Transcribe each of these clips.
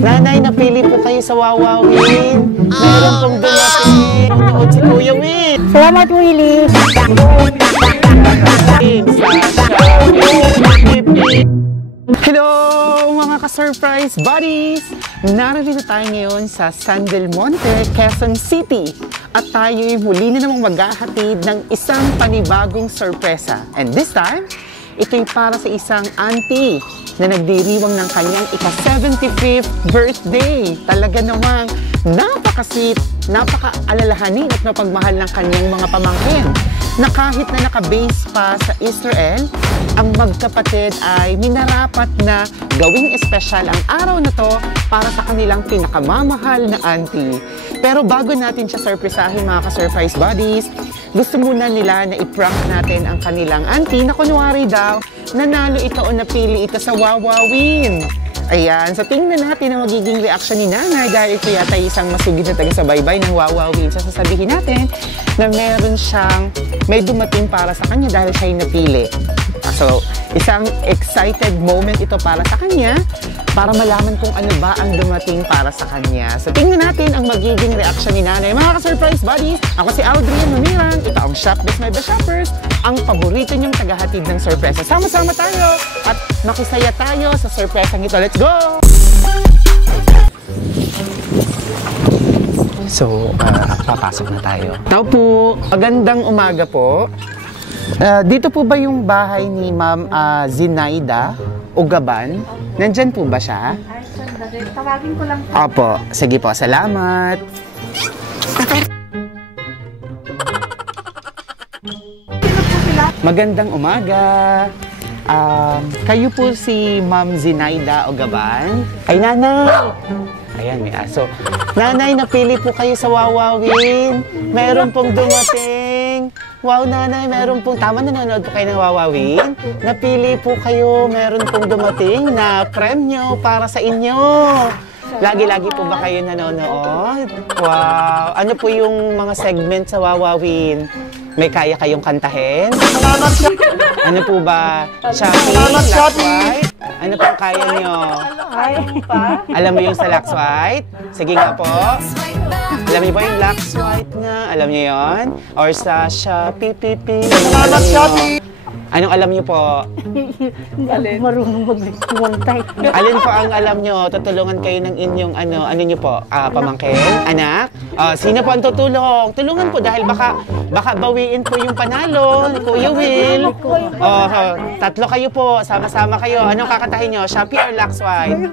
Nanay, napili po kayo sa Wawawin. Meron pong dumating. Nood si Kuya Will. Salamat, Willie. Hello mga ka-surprise buddies! Narito tayo ngayon sa San Del Monte, Quezon City. At tayo'y muli na namang maghahatid ng isang panibagong sorpresa. And this time, ito'y para sa isang auntie na nagdiriwang ng kanyang ika-75th birthday. Talaga namang napaka-sweet, napaka-alalahanin at napagmahal ng kanyang mga pamangkin. Na kahit na naka-base pa sa Israel, ang magkapatid ay minarapat na gawing espesyal ang araw na to para sa kanilang pinakamamahal na auntie. Pero bago natin siya surprisahin mga ka-surprise buddies, gusto muna nila na i-prank natin ang kanilang auntie na kunwari daw nanalo ito o napili ito sa Wawawin. Ayan, so tingnan natin ang magiging reaction ni Nanay dahil ito yata isang masugid na taga-subaybay ng Wawawin. So sasabihin natin na meron siyang may dumating para sa kanya dahil siya yung napili. So, isang excited moment ito para sa kanya para malaman kung ano ba ang dumating para sa kanya. So, tingnan natin ang magiging reaction ni Nanay. Mga ka-surprise buddies, ako si Aldrin Mamirang. Ito ang Shop Best My Best Shoppers, ang paborito niyong tagahatid ng sorpresa. Sama-sama tayo at makisaya tayo sa sorpresang ito. Let's go! So, papasok na tayo. Tao po, magandang umaga po. Dito po ba yung bahay ni Ma'am Zinaida Ugaban? Nandyan po ba siya? Ay, sandali. Tawagin ko lang. Opo. Sige po. Salamat. Magandang umaga. Kayo po si Ma'am Zinaida Ugaban? Ay, Nanay! Ayan, may aso. Nanay, napili po kayo sa Wawawin. Meron pong dumating. Wow, Nanay, meron pong, tama, nanonood po kayo ng Wawawin. Napili po kayo, meron pong dumating na premyo para sa inyo. Lagi-lagi po ba kayo nanonood? Wow, ano po yung mga segment sa Wawawin? May kaya kayong kantahin? Ano po ba? Shopee? Lux White? Ano po ang kaya nyo? Alam mo yung sa Lux White? Sige nga po. Alam niyo ba yung Lux White nga? Alam niyo yon? Or sa Shopee, pipi? Anong alam niyo po? Marunong mag-kuwantay. Alin po ang alam niyo? Tutulungan kayo ng inyong ano niyo po? Pamangkin? Anak? Sino po ang tutulong? Tulungan po dahil baka bawiin po yung panalo ni Kuya Will. Tatlo kayo po. Sama-sama kayo. Anong kakatahin niyo? Shopee or Lux White?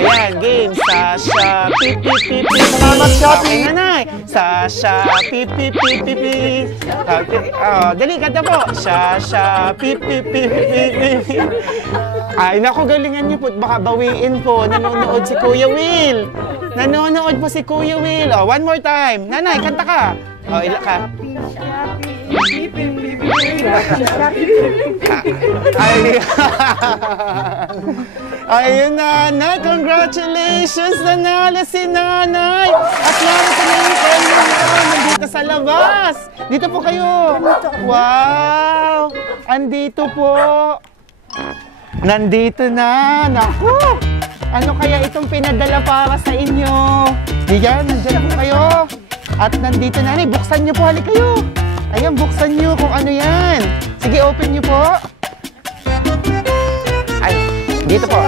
Yan. Game. Sa Shopee, pipi. Salamat, Shopee. Nanay. Sa Shopee, pipi. Dali, kanta po. Shopee, pipi. Ay, naku, galingan niyo po. Baka bawiin po. Nanonood si Kuya Will. Nanonood po si Kuya Will. One more time. Nanay, kanta ka. Ila ka. Ayun, Nanay. Congratulations! Nanalo si Nanay! At narito na yung premyo nandito sa labas. Dito po kayo. Wow! Andito po. Nandito na. Naku! Ano kaya itong pinadala para sa inyo? Diyan, nandyan po kayo. At nandito na. Buksan nyo po. Halik kayo. Ayan, buksan nyo kung ano yan. Sige, open nyo po. Ay, dito po.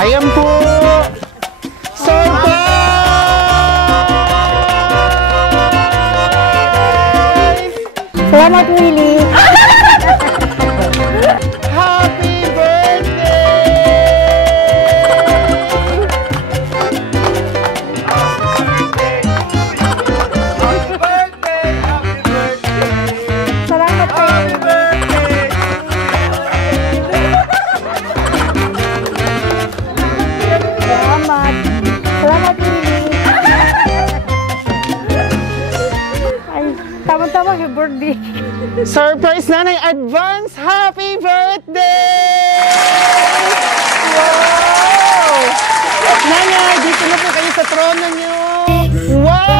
Ayan po. Surprise! Salamat, Willie. Happy birthday! Salamat, Happy birthday! Salamat. Salamat, Willie. Ay, tama-tama yung birthday. Surprise, Nanay! Advance happy birthday! Wow! Nanay, dito na po kayo sa trono niyo! Wow!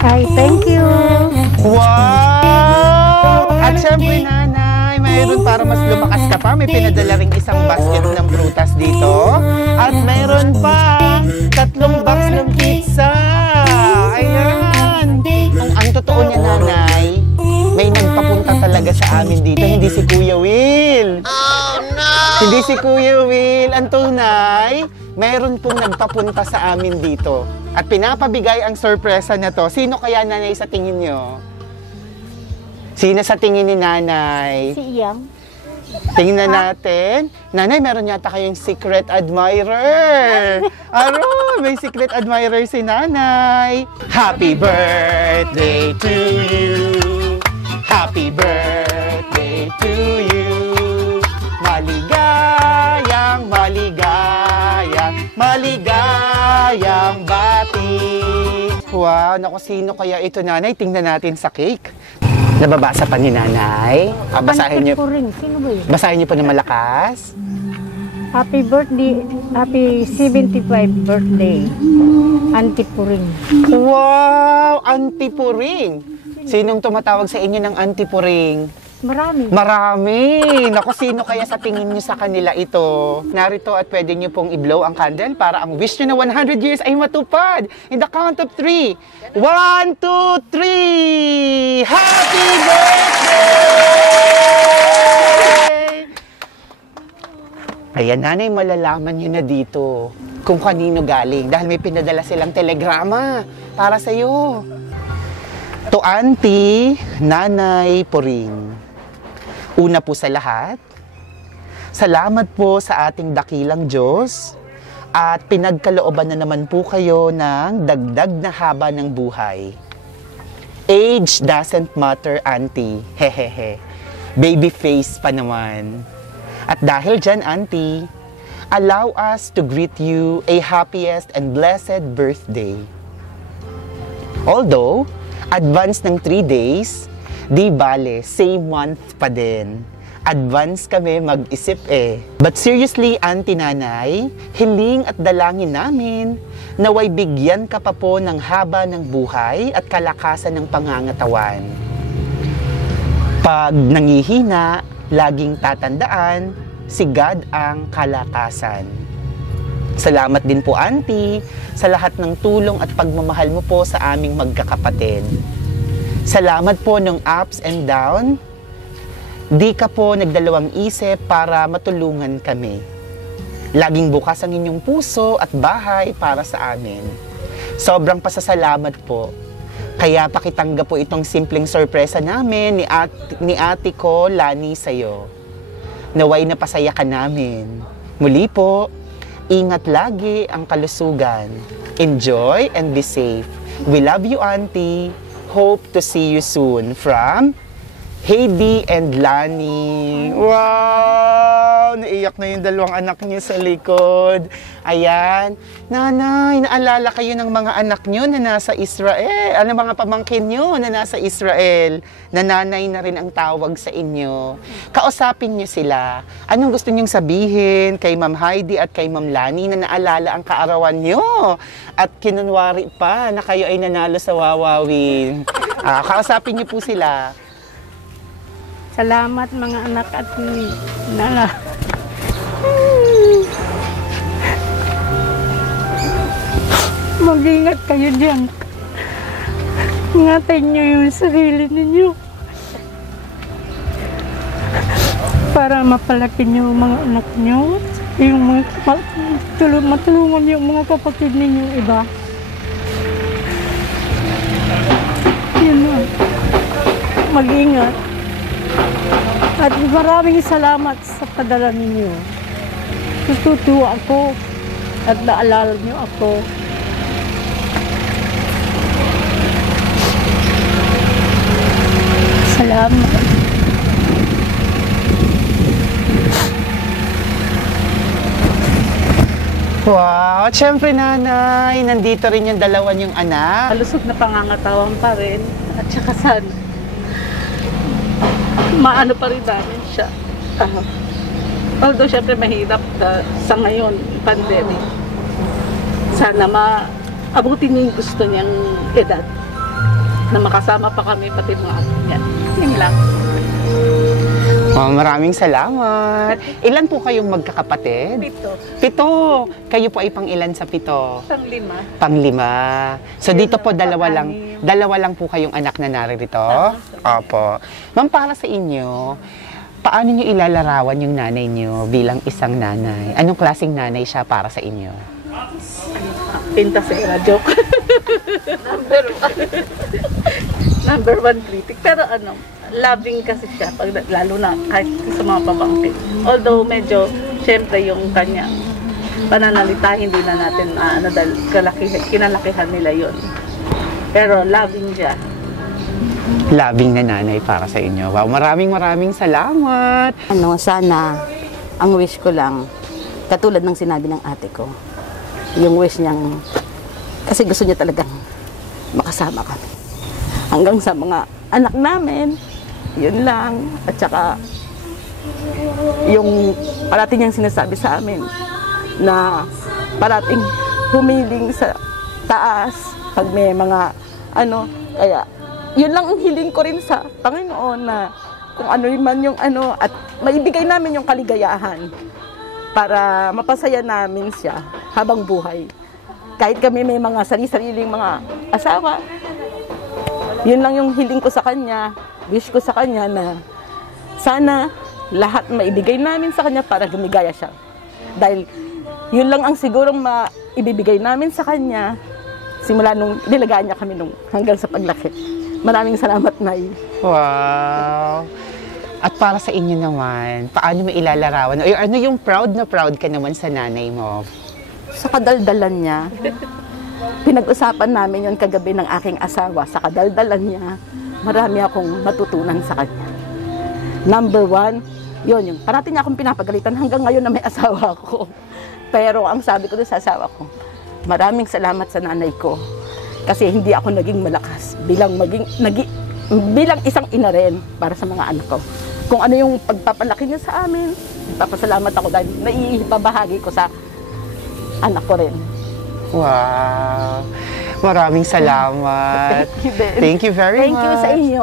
Ay, thank you. Wow! At syempre, Nanay, may may pinadala ring isang basket ng prutas dito. At mayroon pa 3 box ng pizza. Ayan. Ang totoo niya, nanay, may nagpapunta talaga sa amin dito. Hindi si Kuya Will. Oh, no! Hindi si Kuya Will. Ang tunay, mayroon pong nagpapunta sa amin dito. At pinapabigay ang sorpresa na to. Sino kaya, nanay, sa tingin nyo? Sino sa tingin ni nanay? Si Iyang. Tingnan natin. Nanay, meron yata kayong secret admirer. Aro, may secret admirer si nanay. Happy birthday to you. Happy birthday to you. Maligayang, maligayang, maligayang bati. Wow, naku, sino kaya ito, nanay? Tingnan natin sa cake. Nababasa pa ni nanay? Basahin niyo. Sino ba yun? Basahin niyo po na malakas. Happy birthday, happy 75 birthday, Auntie Puring. Wow! Auntie Puring! Sinong tumatawag sa inyo ng Auntie Puring? Marami. Marami! Naku, sino kaya sa tingin niyo sa kanila ito? Narito at pwede niyo pong i-blow ang candle para ang wish niyo na 100 years ay matupad. In the count of 3. 1, 2, 3! Happy birthday! Ayan, nanay, malalaman niyo na dito kung kanino galing dahil may pinadala silang telegrama para sa iyo. To Auntie Nanay Puring. Una po sa lahat, salamat po sa ating dakilang Diyos at pinagkalooban na naman po kayo ng dagdag na haba ng buhay. Age doesn't matter, Auntie. Hehehe. Baby face pa naman. At dahil dyan, Auntie, allow us to greet you a happiest and blessed birthday. Although, advance ng 3 days, di bale, same month pa din. Advance kami mag-isip eh. But seriously, Auntie Nanay, hiling at dalangin namin naway bigyan ka pa po ng haba ng buhay at kalakasan ng pangangatawan. Pag nangihina, laging tatandaan, si God ang kalakasan. Salamat din po, Auntie, sa lahat ng tulong at pagmamahal mo po sa aming magkakapatid. Salamat po ng ups and down. Di ka po nagdalawang isip para matulungan kami. Laging bukas ang inyong puso at bahay para sa amin. Sobrang pasasalamat po. Kaya pakitanggap po itong simpleng sorpresa namin ni ate ko, Lani, sa'yo. Naway na pasaya ka namin. Muli po, ingat lagi ang kalusugan. Enjoy and be safe. We love you, Auntie. Hope to see you soon. From Heidi and Lani. Wow! Naiyak na yung dalawang anak niyo sa likod. Ayan. Nanay, naalala kayo ng mga anak niyo na nasa Israel. Ano mga pamangkin niyo na nasa Israel? Na nanay na rin ang tawag sa inyo. Kausapin niyo sila. Anong gusto niyong sabihin kay Ma'am Heidi at kay Ma'am Lani na naalala ang kaarawan niyo? At kinunwari pa na kayo ay nanalo sa Wawawin. Kausapin niyo po sila. Salamat mga anak at nana. Mag-ingat kayo diyan. Ingatan niyo yung sarili ninyo. Para mapalaki niyo yung mga anak niyo. Yung mga matulungan niyo yung mga kapatid ninyo iba. Yun na. Mag-ingat. At maraming salamat sa padala ninyo. Natutuwa ako at naalala niyo ako. Salamat. Wow! At syempre, nanay, nandito rin yung dalawa niyong anak. Malusog na pangangatawan pa rin. At saka sana, maano pa rin namin siya. Although syempre mahirap sa ngayon, pandemic. Sana maabutin niya yung gusto niyang edad. Na makasama pa kami pati mga anak niya. Yun lang. Oh, maraming salamat. Ilan po kayong magkakapatid? 7. 7. Kayo po ay pang ilan sa 7? Pang-5. So dito po dalawa lang po kayong anak na naririto? Opo. Ma'am, para sa inyo, paano nyo ilalarawan yung nanay nyo bilang isang nanay? Anong klaseng nanay siya para sa inyo? Pintasera, joke. Number 1 critic. Pero loving kasi siya, lalo na kahit sa mga pamangkin. Although medyo, syempre yung kanya pananalita, hindi na natin dahil kinalakihan nila yon. Pero loving siya. Loving na nanay para sa inyo. Wow, maraming salamat. Sana, ang wish ko lang, katulad ng sinabi ng ate ko, yung wish niyang, kasi gusto niya talagang makasama kami. Hanggang sa mga anak namin, yun lang. At saka, yung parating niyang sinasabi sa amin, na parating humiling sa taas, pag may mga, kaya, yun lang ang hiling ko rin sa Panginoon na kung ano man yung at maibigay namin yung kaligayahan para mapasaya namin siya habang buhay. Kahit kami may mga sarili-sariling mga asawa, yun lang yung hiling ko sa kanya, wish ko sa kanya na sana lahat maibigay namin sa kanya para lumigaya siya. Dahil yun lang ang sigurong maibibigay namin sa kanya simula nung nilagaan niya kami hanggang sa paglaki. Maraming salamat, Nay. Wow! At para sa inyo naman, paano mo ilalarawan? O ano yung proud na proud ka naman sa nanay mo? Sa kadaldalan niya, pinag-usapan namin yon kagabi ng aking asawa. Sa kadaldalan niya, marami akong matutunan sa kanya. Number 1, yung parating niya akong pinapagalitan hanggang ngayon na may asawa ko. Pero ang sabi ko sa asawa ko, maraming salamat sa nanay ko. Kasi hindi ako naging malakas bilang isang ina rin para sa mga anak ko. Kung ano yung pagpapalaki niya sa amin, papasalamat ako dahil naipabahagi ko sa anak ko rin. Wow! Maraming salamat. Thank you very much. Thank you sa inyo.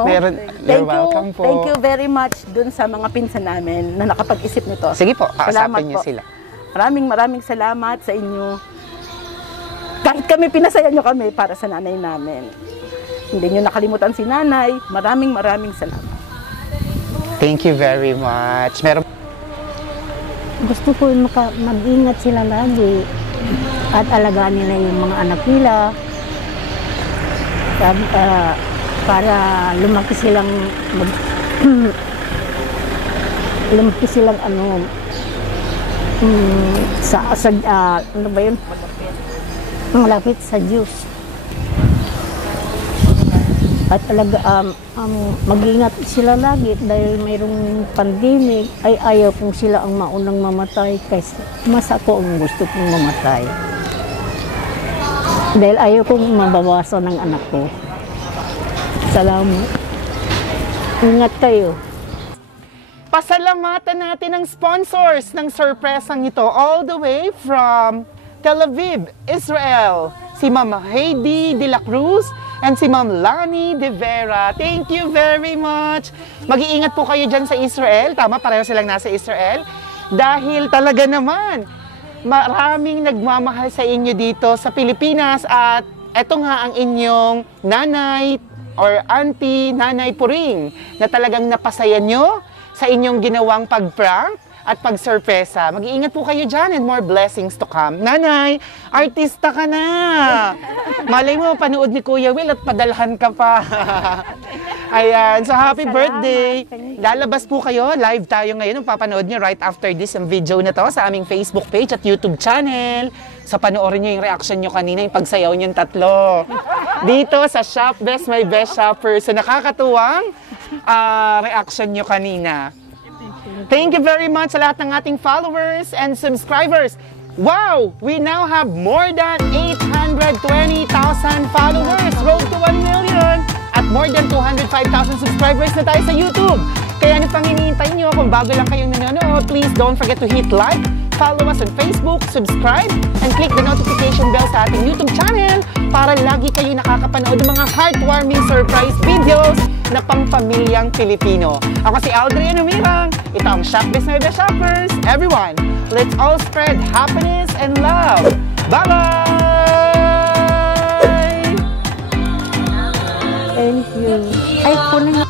You're welcome po. Thank you very much dun sa mga pinsan namin na nakapag-isip nito. Sige po, kausapin niyo sila. Maraming salamat sa inyo. Kahit kami, pinasaya nyo kami para sa nanay namin. Hindi nyo nakalimutan si nanay. Maraming salamat. Thank you very much. Gusto ko mag-ingat sila lagi at alagaan nila yung mga anak nila para lumaki silang ano ba yun? Malapit sa Diyos. At mag-ingat sila lagi dahil mayroong pandemic, ay ayaw kong sila ang maunang mamatay kasi mas ako ang gusto kong mamatay. Dahil ayaw kong mabawasan ng anak ko. Salamat. Ingat kayo. Pasalamatan natin ang sponsors ng sorpresang ito all the way from Tel Aviv, Israel. Si Ma'am Heidi de la Cruz and si Ma'am Lani de Vera. Thank you very much. Mag-iingat po kayo dyan sa Israel. Tama, pareho silang nasa Israel. Dahil talaga naman, maraming nagmamahal sa inyo dito sa Pilipinas. At eto nga ang inyong nanay or auntie, Nanay Puring, na talagang napasaya nyo sa inyong ginawang pag-prank at pag-sorpresa. Mag-iingat po kayo dyan and more blessings to come. Nanay, artista ka na! Malay mo, panood ni Kuya Will at padalhan ka pa. Ayan, so happy birthday! Lalabas po kayo, live tayo ngayon. Papanood nyo right after this ang video na to sa aming Facebook page at YouTube channel. So panoorin nyo yung reaction nyo kanina, yung pagsayaw nyo yung tatlo. Dito sa Shop Best My Best Shopper. So nakakatuwang reaction nyo kanina. Thank you very much sa lahat ng ating followers and subscribers. Wow! We now have more than 820,000 followers. Road to 1 million! At more than 205,000 subscribers na tayo sa YouTube. Kaya ano pang hinihintay nyo? Kung bago lang kayong nanonood, please don't forget to hit like, follow us on Facebook, subscribe, and click the notification bell sa ating YouTube channel para lagi kayo nakakapanood ng mga heartwarming surprise videos na pang-pamilyang Pilipino. Ako si Aldrian Umirang. Ito ang Shop Bisnoyda Shoppers. Everyone, let's all spread happiness and love. Bye-bye! Thank you. Ay, kunin